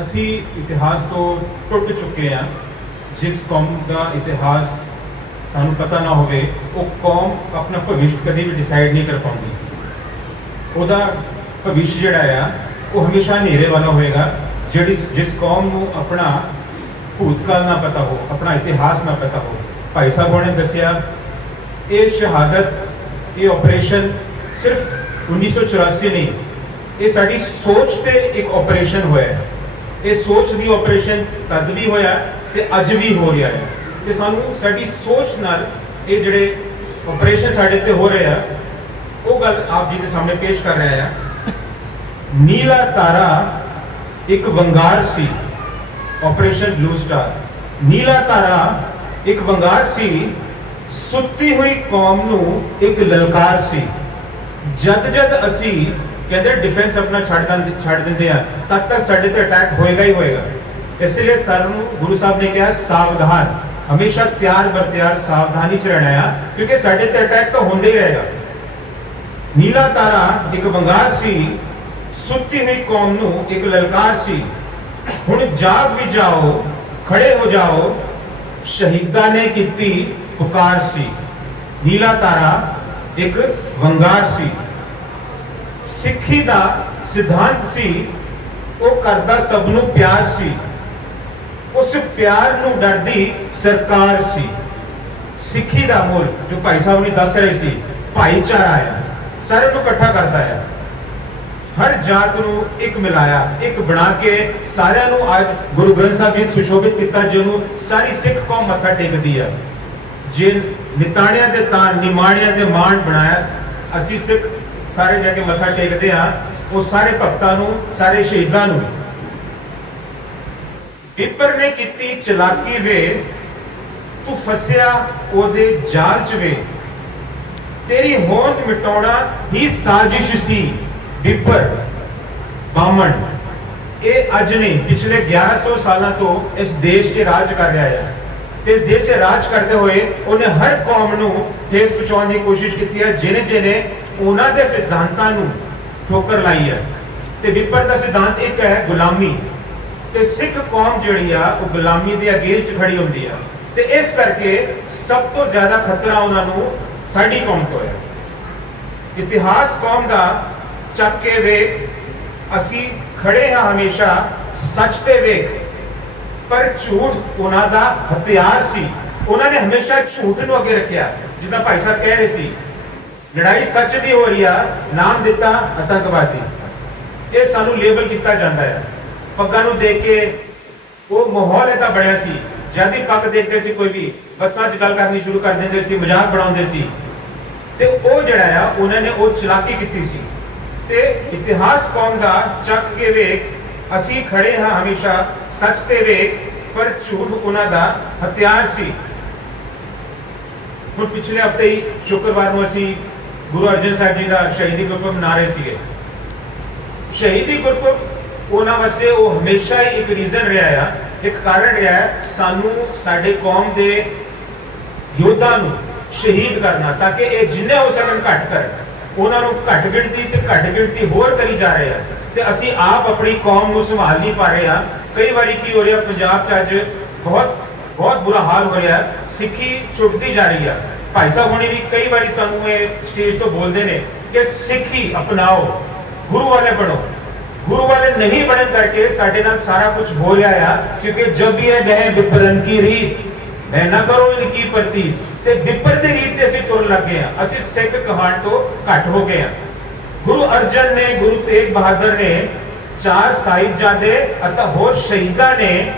ਅਸੀਂ ਇਤਿਹਾਸ ਤੋਂ ਟੁੱਟ ਚੁੱਕੇ ਹਾਂ। ਜਿਸ ਕੌਮ ਦਾ ਇਤਿਹਾਸ ਸਾਨੂੰ ਪਤਾ ਨਾ ਹੋਵੇ, ਉਹ ਕੌਮ ਆਪਣਾ ਭਵਿੱਖ ਕਦੀ ਵੀ ਡਿਸਾਈਡ ਨਹੀਂ ਕਰ ਪਾਉਂਦੀ। ਉਹਦਾ ਭਵਿੱਖ ਜਿਹੜਾ ਆ, ਉਹ ਹਮੇਸ਼ਾ ਹਨੇਰੇ ਵਾਲਾ ਹੋਏਗਾ। ਜਿਹੜੀ ਜਿਸ ਕੌਮ ਨੂੰ ਆਪਣਾ ਭੂਤਕਾਲ ਨਾ ਪਤਾ ਹੋ, ਆਪਣਾ ਇਤਿਹਾਸ ਨਾ ਪਤਾ ਹੋ। ਭਾਈ ਸਾਹਿਬ ਨੇ ਦੱਸਿਆ, ਇਹ ਸ਼ਹਾਦਤ, ਇਹ ਆਪਰੇਸ਼ਨ ਸਿਰਫ 1984 ਨਹੀਂ, ਇਹ ਸਾਡੀ ਸੋਚ ਤੇ ਇੱਕ ਆਪਰੇਸ਼ਨ ਹੋਇਆ ਹੈ। ਇਹ ਸੋਚ ਦੀ ਆਪਰੇਸ਼ਨ ਤਦ ਵੀ ਹੋਇਆ ਤੇ ਅੱਜ ਵੀ ਹੋ ਰਿਹਾ ਹੈ। ਤੇ ਸਾਨੂੰ ਸਾਡੀ ਸੋਚ ਨਾਲ ਇਹ ਜਿਹੜੇ ਆਪਰੇਸ਼ਨ ਸਾਡੇ ਤੇ ਹੋ ਰਹੇ ਆ, ਉਹ ਗੱਲ ਆਪ ਜੀ ਦੇ ਸਾਹਮਣੇ ਪੇਸ਼ ਕਰ ਰਿਹਾ ਆ। ਨੀਲਾ ਤਾਰਾ ਇੱਕ ਵੰਗਾਰ ਸੀ ਆਪਰੇਸ਼ਨ ਬਲੂ ਸਟਾਰ ਨੀਲਾ ਤਾਰਾ ਇੱਕ ਵੰਗਾਰ ਸੀ, ਸੁੱਤੀ ਹੋਈ ਕੌਮ ਨੂੰ ਇੱਕ ਲਲਕਾਰ ਸੀ। ਜਦ ਜਦ ਅਸੀਂ ਕਹਿੰਦੇ ਡਿਫੈਂਸ ਆਪਣਾ ਛੱਡ ਦਿੰਦੇ ਛੱਡ ਦਿੰਦੇ ਆ, ਤਦ ਤੱਕ ਸਾਡੇ ਤੇ ਅਟੈਕ ਹੋਏਗਾ ਹੀ ਹੋਏਗਾ। ਇਸ ਲਈ ਸਾਨੂੰ ਗੁਰੂ ਸਾਹਿਬ ਨੇ ਕਿਹਾ, ਸਾਵਧਾਨ। ਹਮੇਸ਼ਾ ਤਿਆਰ ਬਰ ਤਿਆਰ ਸਾਵਧਾਨੀ ਚ ਰਹਿਣਾ ਆ, ਕਿਉਂਕਿ ਸਾਡੇ ਤੇ ਅਟੈਕ ਤਾਂ ਹੁੰਦਾ ਹੀ ਰਹੇਗਾ। ਨੀਲਾ ਤਾਰਾ ਇੱਕ ਵੰਗਾਰ ਸੀ, ਸੁੱਤੀ ਹੋਈ ਕੌਮ ਨੂੰ ਇੱਕ ਲਲਕਾਰ ਸੀ। ਹੁਣ ਜਾਗ ਵੀ ਜਾਓ, ਖੜੇ ਹੋ ਜਾਓ, ਸ਼ਹੀਦਾਂ ਨੇ ਕੀਤੀ ਪੁਕਾਰ ਸੀ। ਨੀਲਾ ਤਾਰਾ ਇੱਕ ਵੰਗਾਰ ਸੀ। ਸਿੱਖੀ ਦਾ ਸਿਧਾਂਤ ਸੀ, ਉਹ ਕਰਦਾ ਸਭ ਨੂੰ ਪਿਆਰ ਸੀ। ਉਸ ਪਿਆਰ ਨੂੰ ਡਰਦੀ ਸਰਕਾਰ ਸੀ। ਸਿੱਖੀ ਦਾ ਮੂਲ, ਜੋ ਭਾਈ ਸਾਹਿਬ ਨੇ ਦੱਸ ਰਹੇ ਸੀ, ਭਾਈਚਾਰਾ ਆ, ਸਾਰਿਆਂ ਨੂੰ ਇਕੱਠਾ ਕਰਦਾ ਆ। ਹਰ ਜਾਤ ਨੂੰ ਇੱਕ ਮਿਲਾਇਆ, ਇੱਕ ਬਣਾ ਕੇ ਸਾਰਿਆਂ ਨੂੰ ਅੱਜ ਗੁਰੂ ਗ੍ਰੰਥ ਸਾਹਿਬ ਜੀ ਨੇ ਸੁਸ਼ੋਭਿਤ ਕੀਤਾ, ਜਿਹਨੂੰ ਸਾਰੀ ਸਿੱਖ ਕੌਮ ਮੱਥਾ ਟੇਕਦੀ ਆ। ਜੇ ਨਿਤਾਣਿਆਂ ਦੇ ਤਾਂ ਨਿਮਾਣਿਆਂ ਦੇ ਮਾਣ ਬਣਾਇਆ, ਅਸੀਂ ਸਿੱਖ ਸਾਰੇ ਜਾ ਕੇ ਮੱਥਾ ਟੇਕਦੇ ਆ ਉਹ ਸਾਰੇ ਭਗਤਾਂ ਨੂੰ, ਸਾਰੇ ਸ਼ਹੀਦਾਂ ਨੂੰ। ਪਿੱਪਰ ਨੇ ਕੀਤੀ ਚਲਾਕੀ ਵੇ, ਤੂੰ ਫਸਿਆ ਉਹਦੇ ਜਾਲ ਚ ਵੇ। ਤੇਰੀ ਹੋਂਦ ਮਿਟਾਉਣਾ ਹੀ ਸਾਜ਼ਿਸ਼ ਸੀ, ਬਿੱਪਰ ਬਾਮਣ ਇਹ ਅੱਜ ਨਹੀਂ, ਪਿਛਲੇ 1100 ਸਾਲਾਂ ਤੋਂ ਇਸ ਦੇਸ਼ 'ਤੇ ਰਾਜ ਕਰ ਰਿਹਾ ਹੈ। ਤੇ ਇਸ ਦੇਸ਼ 'ਤੇ ਰਾਜ ਕਰਦੇ ਹੋਏ ਉਹਨੇ ਹਰ ਕੌਮ ਨੂੰ ਠੇਸ ਬਚਾਉਣ ਦੀ ਕੋਸ਼ਿਸ਼ ਕੀਤੀ ਹੈ ਜਿਹਨੇ ਜਿਹਨੇ ਉਹਨਾਂ ਦੇ ਸਿਧਾਂਤਾਂ ਨੂੰ ਠੋਕਰ ਲਾਈ ਹੈ। ਤੇ ਵਿਪਰ ਦਾ ਸਿਧਾਂਤ ਇੱਕ ਹੈ ਗੁਲਾਮੀ। ਤੇ ਸਿੱਖ ਕੌਮ ਜਿਹੜੀ ਆ, ਉਹ ਗੁਲਾਮੀ ਦੇ ਅਗੇਂਸਟ ਖੜੀ ਹੁੰਦੀ ਆ। ਤੇ ਇਸ ਕਰਕੇ ਸਭ ਤੋਂ ਜ਼ਿਆਦਾ ਖਤਰਾ ਉਹਨਾਂ ਨੂੰ ਸਾਡੀ ਕੌਮ ਤੋਂ ਹੈ। ਇਤਿਹਾਸ ਕੌਮ ਦਾ ਚੱਕ ਕੇ ਵੇਖ, ਅਸੀਂ ਖੜੇ ਹਾਂ ਹਮੇਸ਼ਾ, ਸੱਚ ਤੇ ਵੇਖ। ਪਰ ਝੂਠ ਉਹਨਾਂ ਦਾ ਹਥਿਆਰ ਸੀ। ਉਹਨਾਂ ਨੇ ਹਮੇਸ਼ਾ ਝੂਠ ਨੂੰ ਅੱਗੇ ਰੱਖਿਆ। ਜਿੱਦਾਂ ਭਾਈ ਸਾਹਿਬ ਕਹਿ ਰਹੇ ਸੀ ਲੜਾਈ ਸੱਚ ਦੀ ਹੋ ਰਹੀ ਆ, ਨਾਮ ਦਿੱਤਾ ਆਤੰਕਵਾਦੀ। ਇਹ ਸਾਨੂੰ ਲੇਬਲ ਕੀਤਾ ਜਾਂਦਾ ਹੈ ਪੱਗਾਂ ਨੂੰ ਦੇਖ ਕੇ ਉਹ ਮਾਹੌਲ ਇਹਦਾ ਬਣਿਆ ਸੀ ਜਦ ਹੀ ਪੱਗ ਦੇਖਦੇ ਸੀ ਕੋਈ ਵੀ, ਬੱਸਾਂ 'ਚ ਗੱਲ ਕਰਨੀ ਸ਼ੁਰੂ ਕਰ ਦਿੰਦੇ ਸੀ, ਮਜ਼ਾਕ ਬਣਾਉਂਦੇ ਸੀ। ਤੇ ਉਹ ਜਿਹੜਾ ਆ, ਉਹਨਾਂ ਨੇ ਉਹ ਚਲਾਕੀ ਕੀਤੀ ਸੀ। ਤੇ ਇਤਿਹਾਸ ਕੌਮ ਦਾ ਚੱਕ ਕੇ ਵੇਖ, ਅਸੀਂ ਖੜੇ ਹਾਂ ਹਮੇਸ਼ਾ ਸੱਚ ਤੇ ਵੇਖ, ਪਰ ਝੂਠ ਉਹਨਾਂ ਦਾ ਹਥਿਆਰ ਸੀ। ਹੁਣ ਪਿਛਲੇ ਹਫ਼ਤੇ ਹੀ ਸ਼ੁੱਕਰਵਾਰ ਨੂੰ ਅਸੀਂ ਗੁਰੂ ਅਰਜਨ ਸਾਹਿਬ ਜੀ ਦਾ ਸ਼ਹੀਦੀ ਗੁਰਪੁਰਬ ਮਨਾ ਸੀਗੇ। ਸ਼ਹੀਦੀ ਗੁਰਪੁਰਬ, ਉਹਨਾਂ ਵਾਸਤੇ ਉਹ ਹਮੇਸ਼ਾ ਹੀ ਇੱਕ ਰੀਜ਼ਨ ਰਿਹਾ ਆ। ਇੱਕ ਕਾਰਨ ਰਿਹਾ ਸਾਨੂੰ ਸਾਡੇ ਕੌਮ ਦੇ ਯੋਧਾ ਨੂੰ ਸ਼ਹੀਦ ਕਰਨਾ ਤਾਂ ਕਿ ਇਹ ਜਿੰਨੇ ਹੋ ਸਕਣ ਘੱਟ ਕਰਨ। ਉਹਨਾਂ ਨੂੰ ਘੱਟ ਗਿਣਤੀ ਤੇ ਘੱਟ ਗਿਣਤੀ ਹੋਰ ਕਰੀ ਜਾ ਰਹੇ ਆ। ਤੇ ਅਸੀਂ ਆਪ ਆਪਣੀ ਕੌਮ ਨੂੰ ਸੰਭਾਲ ਨਹੀਂ ਪਾ ਰਹੇ ਆ। ਕਈ ਵਾਰੀ ਕੀ ਹੋ ਰਿਹਾ, ਪੰਜਾਬ 'ਚ ਅੱਜ ਬਹੁਤ ਬਹੁਤ ਬੁਰਾ ਹਾਲ ਹੋ ਰਿਹਾ। ਸਿੱਖੀ ਛੁੱਟਦੀ ਜਾ ਰਹੀ ਆ। ਭਾਈ ਸਾਹਿਬ ਹੁਣੀ ਵੀ ਕਈ ਵਾਰੀ ਸਾਨੂੰ ਇਹ ਸਟੇਜ ਤੋਂ ਬੋਲਦੇ ਨੇ ਕਿ ਸਿੱਖੀ ਅਪਣਾਓ, ਗੁਰੂ ਵਾਲੇ ਬਣੋ। ਗੁਰੂ ਵਾਲੇ ਨਹੀਂ ਬਣਨ ਕਰਕੇ ਸਾਡੇ ਨਾਲ ਸਾਰਾ ਕੁਝ ਹੋ ਰਿਹਾ ਆ, ਕਿਉਂਕਿ ਜਬ ਇਹ ਗਏ ਵਿਪਰਨ ਕੀ ਰੀਤ, ਮੈਂ ਨਾ ਕਰੋ ਇਨਕੀ ਪ੍ਰਤੀ, ਤੇ ਵਿਪਰ ਦੀ ਰੀਤ ਤੇ ਅਸੀਂ ਤੁਰਨ ਲੱਗੇ ਆ। ਅਸੀਂ ਸਿੱਖ ਕਹਾਣ ਤੋਂ ਘੱਟ ਹੋ ਗਏ ਆ। ਗੁਰੂ ਅਰਜਨ ਨੇ, ਗੁਰੂ ਤੇਗ ਬਹਾਦਰ ਨੇ, ਚਾਰ ਸਾਹਿਬਜ਼ਾਦੇ ਅਤੇ ਹੋਰ ਸ਼ਹੀਦਾਂ ਨੇ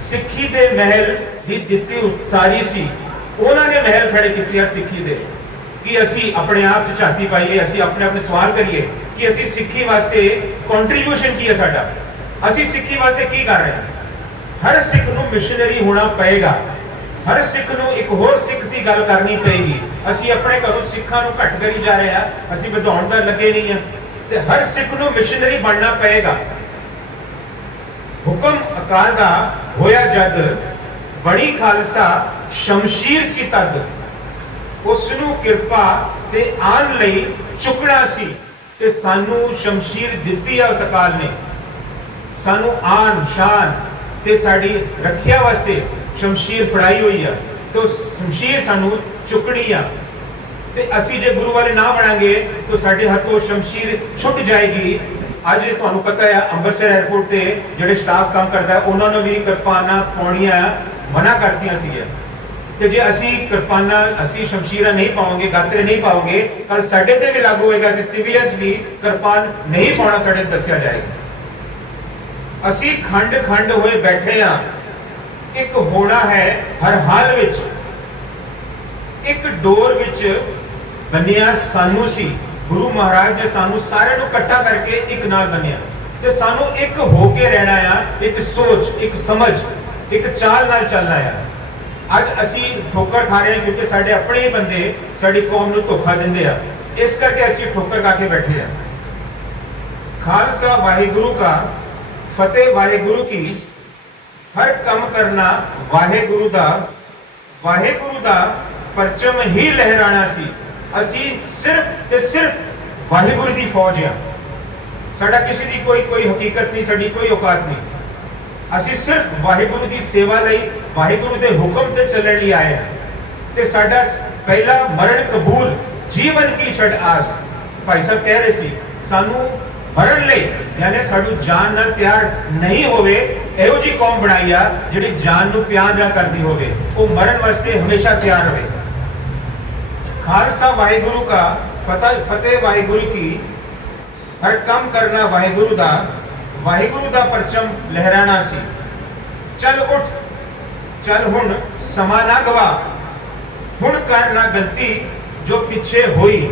ਸਿੱਖੀ ਦੇ ਮਹਿਲ ਦੀ ਦਿੱਤੀ ਉਸਾਰੀ ਸੀ। ਉਹਨਾਂ ਨੇ ਮਹਿਲ ਖੜੇ ਕੀਤੇ ਆ ਸਿੱਖੀ ਦੇ ਕਿ ਅਸੀਂ ਆਪਣੇ ਆਪ 'ਚ ਝਾਤੀ ਪਾਈਏ, ਅਸੀਂ ਆਪਣੇ ਆਪ ਨੂੰ ਸਵਾਲ ਕਰੀਏ ਕਿ ਅਸੀਂ ਸਿੱਖੀ ਵਾਸਤੇ ਕੰਟਰੀਬਿਊਸ਼ਨ ਕੀ ਹੈ ਸਾਡਾ? ਅਸੀਂ ਸਿੱਖੀ ਵਾਸਤੇ ਕੀ ਕਰ ਰਹੇ ਹਾਂ? ਹਰ ਸਿੱਖ ਨੂੰ ਮਿਸ਼ਨਰੀ ਹੋਣਾ ਪਏਗਾ। ਹਰ ਸਿੱਖ ਨੂੰ ਇੱਕ ਹੋਰ ਸਿੱਖ ਦੀ ਗੱਲ ਕਰਨੀ ਪਏਗੀ। ਅਸੀਂ ਆਪਣੇ ਘਰੋਂ ਸਿੱਖਾਂ ਨੂੰ ਘੱਟ ਕਰੀ ਜਾ ਰਹੇ ਆ ਅਸੀਂ ਵਧਾਉਣ ਦਾ ਲੱਗੇ ਨਹੀਂ ਆ ਤੇ ਹਰ ਸਿੱਖ ਨੂੰ ਮਿਸ਼ਨਰੀ ਬਣਨਾ ਪਏਗਾ। ਹੁਕਮ ਅਕਾਲ ਦਾ ਹੋਇਆ ਜਦ ਬੜੀ ਖਾਲਸਾ ਸ਼ਮਸ਼ੀਰ ਸੀ ਤਦ। ਉਸ ਨੂੰ ਕਿਰਪਾ ਤੇ ਆਨ ਲਈ ਚੁੱਕਣਾ ਸੀ ਤੇ ਸਾਨੂੰ ਸ਼ਮਸ਼ੀਰ ਦਿੱਤੀ ਆ ਉਸ ਅਕਾਲ ਨੇ। ਸਾਨੂੰ ਆਨ, ਸ਼ਾਨ ਤੇ ਸਾਡੀ ਰੱਖਿਆ ਵਾਸਤੇ ਸ਼ਮਸ਼ੀਰ ਫੜਾਈ ਹੋਈ ਆ ਤੇ ਸ਼ਮਸ਼ੀਰ ਸਾਨੂੰ ਚੁੱਕਣੀ ਆ। ਤੇ ਅਸੀਂ ਜੇ ਗੁਰੂ ਵਾਲੇ ਨਾ ਬਣਾਂਗੇ ਤਾਂ ਸਾਡੇ ਹੱਥੋਂ ਸ਼ਮਸ਼ੀਰ ਛੁੱਟ ਜਾਏਗੀ। ਅੱਜ ਤੁਹਾਨੂੰ ਪਤਾ ਹੈ ਅੰਮ੍ਰਿਤਸਰ 에ਅਰਪੋਰਟ ਤੇ ਜਿਹੜੇ ਸਟਾਫ ਕੰਮ ਕਰਦਾ, ਉਹਨਾਂ ਨੂੰ ਵੀ ਕਿਰਪਾਨਾਂ ਪਾਉਣੀਆਂ ਮਨਾ ਕਰਤੀਆਂ ਸੀਗੀਆਂ। ਤੇ ਜੇ ਅਸੀਂ ਕਿਰਪਾਨਾਂ, ਅਸੀਂ ਸ਼ਮਸ਼ੀਰਾਂ ਨਹੀਂ ਪਾਵਾਂਗੇ, ਗਾਤਰੇ ਨਹੀਂ ਪਾਵਾਂਗੇ ਕੱਲ ਸਾਡੇ ਤੇ ਵੀ ਲਾਗੂ ਹੋਏਗਾ ਕਿ ਸਿਵਿਲੀਅਨਸ ਵੀ ਕਿਰਪਾਨ ਨਹੀਂ ਪਾਉਣਾ ਸਾਡੇ ਦੱਸਿਆ ਜਾਏਗਾ। ਅਸੀਂ ਖੰਡ ਖੰਡ ਹੋਏ ਬੈਠੇ ਆ ਇੱਕ ਹੋਣਾ ਹੈ ਹਰ ਹਾਲ ਵਿੱਚ। ਇੱਕ ਡੋਰ ਵਿੱਚ ਬੰਨਿਆ ਸਾਨੂੰ ਸੀ। ਗੁਰੂ ਮਹਾਰਾਜ ਨੇ ਸਾਨੂੰ ਸਾਰਿਆਂ ਨੂੰ ਇਕੱਠਾ ਕਰਕੇ ਇੱਕ ਨਾਲ ਬੰਨਿਆ। ਤੇ ਸਾਨੂੰ ਇੱਕ ਹੋ ਕੇ ਰਹਿਣਾ ਆ, ਇੱਕ ਸੋਚ, ਇੱਕ ਸਮਝ, ਇੱਕ ਚਾਲ ਨਾਲ ਚੱਲਣਾ ਆ। ਅੱਜ ਅਸੀਂ ਠੋਕਰ ਖਾ ਰਹੇ ਹਾਂ ਕਿਉਂਕਿ ਸਾਡੇ ਆਪਣੇ ਹੀ ਬੰਦੇ ਸਾਡੀ ਕੌਮ ਨੂੰ ਧੋਖਾ ਦਿੰਦੇ ਆ। ਇਸ ਕਰਕੇ ਅਸੀਂ ਠੋਕਰ ਖਾ ਕੇ ਬੈਠੇ ਆ। ਖਾਲਸਾ ਵਾਹਿਗੁਰੂ का ਫਤਿਹ, ਵਾਹਿਗੁਰੂ ਕੀ। ਹਰ ਕੰਮ ਕਰਨਾ ਵਾਹਿਗੁਰੂ ਦਾ। ਵਾਹਿਗੁਰੂ ਦਾ ਪਰਚਮ ਹੀ ਲਹਿਰਾਣਾ ਸੀ। ਅਸੀਂ ਸਿਰਫ ਤੇ ਸਿਰਫ ਵਾਹਿਗੁਰੂ ਦੀ ਫੌਜ ਆ। ਸਾਡਾ ਕਿਸੇ ਦੀ ਕੋਈ ਕੋਈ ਹਕੀਕਤ ਨਹੀਂ, ਸਾਡੀ ਕੋਈ ਔਕਾਤ ਨਹੀਂ। ਅਸੀਂ ਸਿਰਫ ਵਾਹਿਗੁਰੂ ਦੀ ਸੇਵਾ ਲਈ ਵਾਹਿਗੁਰੂ ਦੇ ਹੁਕਮ ਤੇ ਚੱਲਣ ਲਈ ਆਏ ਹਾਂ। ਤੇ ਸਾਡਾ ਪਹਿਲਾ ਮਰਨ ਕਬੂਲ ਜੀਵਨ ਕੀ ਛੜ ਆਸ। ਭਾਈ ਸਾਹਿਬ ਕਹਿ ਰਹੇ ਸੀ, ਸਾਨੂੰ ਮਰਨ ਲਈ, ਯਾਨੀ ਸਾਡੂ ਜਾਨ ਨਾਲ ਪਿਆਰ ਨਹੀਂ ਹੋਵੇ, ਇਹੋ ਜੀ ਕੌਮ ਬਣਾਈ ਆ, ਜਿਹੜੀ ਜਾਨ ਨੂੰ ਪਿਆਰ ਨਾ ਕਰਦੀ ਹੋਵੇ। ਉਹ ਮਰਨ ਵਾਸਤੇ ਹਮੇਸ਼ਾ ਤਿਆਰ ਰਹੇ। ਖਾਲਸਾ ਵਾਹਿਗੁਰੂ का ਫਤਿਹ ਫਤਿਹ ਵਾਹਿਗੁਰੂ ਕੀ। ਹਰ ਕੰਮ ਕਰਨਾ ਵਾਹਿਗੁਰੂ ਦਾ। ਵਾਹਿਗੁਰੂ ਦਾ ਪਰਚਮ ਲਹਿਰਾਣਾ ਸੀ। ਚੱਲ ਉੱਠ ਚੱਲ ਹੁਣ ਸਮਾਂ ਨਾ ਗਵਾ ਹੁਣ ਕਰ ਨਾ ਗਲਤੀ ਜੋ ਪਿੱਛੇ ਹੋਈ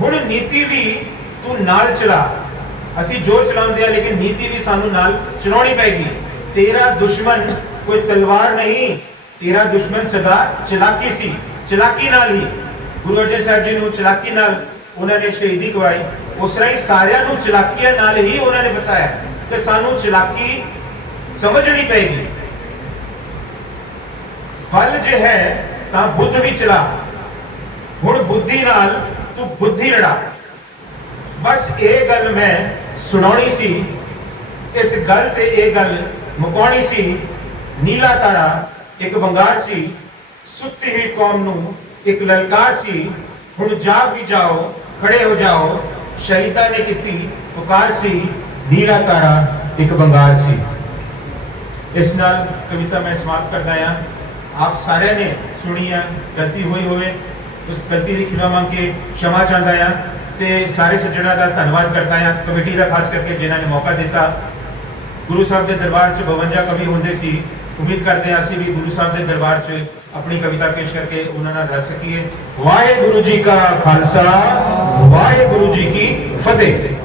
ਹੁਣ ਨੀਤੀ ਵੀ ਤੂੰ ਨਾਲ ਚਲਾ ਅਸੀਂ ਜੋ ਚਲਾਉਂਦੇ ਆ ਲੇਕਿਨ ਨੀਤੀ ਵੀ ਸਾਨੂੰ ਨਾਲ ਚਲਾਉਣੀ ਪੈਗੀ ਤੇਰਾ ਦੁਸ਼ਮਣ ਕੋਈ ਤਲਵਾਰ ਨਹੀਂ ਤੇਰਾ ਦੁਸ਼ਮਣ ਸਦਾ ਚਲਾਕੀ ਸੀ ਚਲਾਕੀ ਨਾਲ ਹੀ ਗੁਰੂ ਅਰਜਨ ਸਾਹਿਬ ਜੀ ਨੂੰ ਚਲਾਕੀ ਨਾਲ ਉਹਨਾਂ ਨੇ ਸ਼ਹੀਦੀ ਗਵਾਈ ਉਸ ਰਾਹੀਂ ਸਾਰਿਆਂ ਨੂੰ ਚਲਾਕੀਆਂ ਨਾਲ ਹੀ ਉਹਨਾਂ ਨੇ ਵਸਾਇਆ ਤੇ ਸਾਨੂੰ ਚਲਾਕੀ ਸਮਝਣੀ ਪੈਗੀ। ਫਲ ਜੇ ਹੈ, ਤਾਂ ਬੁੱਧ ਵੀ ਚਲਾ ਹੁਣ ਬੁੱਧੀ ਨਾਲ ਤੂੰ ਬੁੱਧੀ ਲੜਾ। ਬਸ ਇਹ ਗੱਲ ਮੈਂ ਸੁਣਾਉਣੀ ਸੀ। ਇਸ ਗੱਲ ਤੇ ਇਹ ਗੱਲ ਮੁਕਾਉਣੀ ਸੀ। ਨੀਲਾ ਤਾਰਾ ਇੱਕ ਵੰਗਾਰ ਸੀ। ਸੁੱਤੀ ਹੋਈ ਕੌਮ ਨੂੰ ਇੱਕ ਲਲਕਾਰ ਸੀ। ਹੁਣ ਜਾਗ ਵੀ ਜਾਓ, ਖੜੇ ਹੋ ਜਾਓ। ਸ਼ਹੀਦਾਂ ਨੇ ਕੀਤੀ ਪੁਕਾਰ ਸੀ। ਨੀਲਾ ਤਾਰਾ ਇੱਕ ਵੰਗਾਰ ਸੀ। ਇਸ ਨਾਲ ਕਵਿਤਾ ਮੈਂ ਸਮਾਪਤ ਕਰਦਾ ਹਾਂ। ਆਪ ਸਾਰਿਆਂ ਨੇ ਸੁਣੀ ਆ, ਗਲਤੀ ਹੋਈ ਹੋਵੇ, ਉਸ ਗਲਤੀ ਦੀ ਖਿਮਾ ਮੰਗ ਕੇ ਸ਼ਮਾ ਚਾਹੁੰਦਾ ਹਾਂ ਤੇ ਸਾਰੇ ਸੱਜਣਾ ਦਾ ਧੰਨਵਾਦ ਕਰਦਾ ਹਾਂ, ਕਮੇਟੀ ਦਾ ਖਾਸ ਕਰਕੇ ਜਿਨ੍ਹਾਂ ਨੇ ਮੌਕਾ ਦਿੱਤਾ। ਗੁਰੂ ਸਾਹਿਬ ਦੇ ਦਰਬਾਰ 'ਚ 52 ਕਵੀ ਹੁੰਦੇ ਸੀ। ਉਮੀਦ ਕਰਦੇ ਹਾਂ ਅਸੀਂ ਵੀ ਗੁਰੂ ਸਾਹਿਬ ਦੇ ਦਰਬਾਰ 'ਚ ਆਪਣੀ ਕਵਿਤਾ ਪੇਸ਼ ਕਰਕੇ ਉਹਨਾਂ ਨਾਲ ਰਲ ਸਕੀਏ। ਵਾਹਿਗੁਰੂ ਜੀ ਕਾ ਖਾਲਸਾ, ਵਾਹਿਗੁਰੂ ਜੀ ਕੀ ਫਤਿਹ।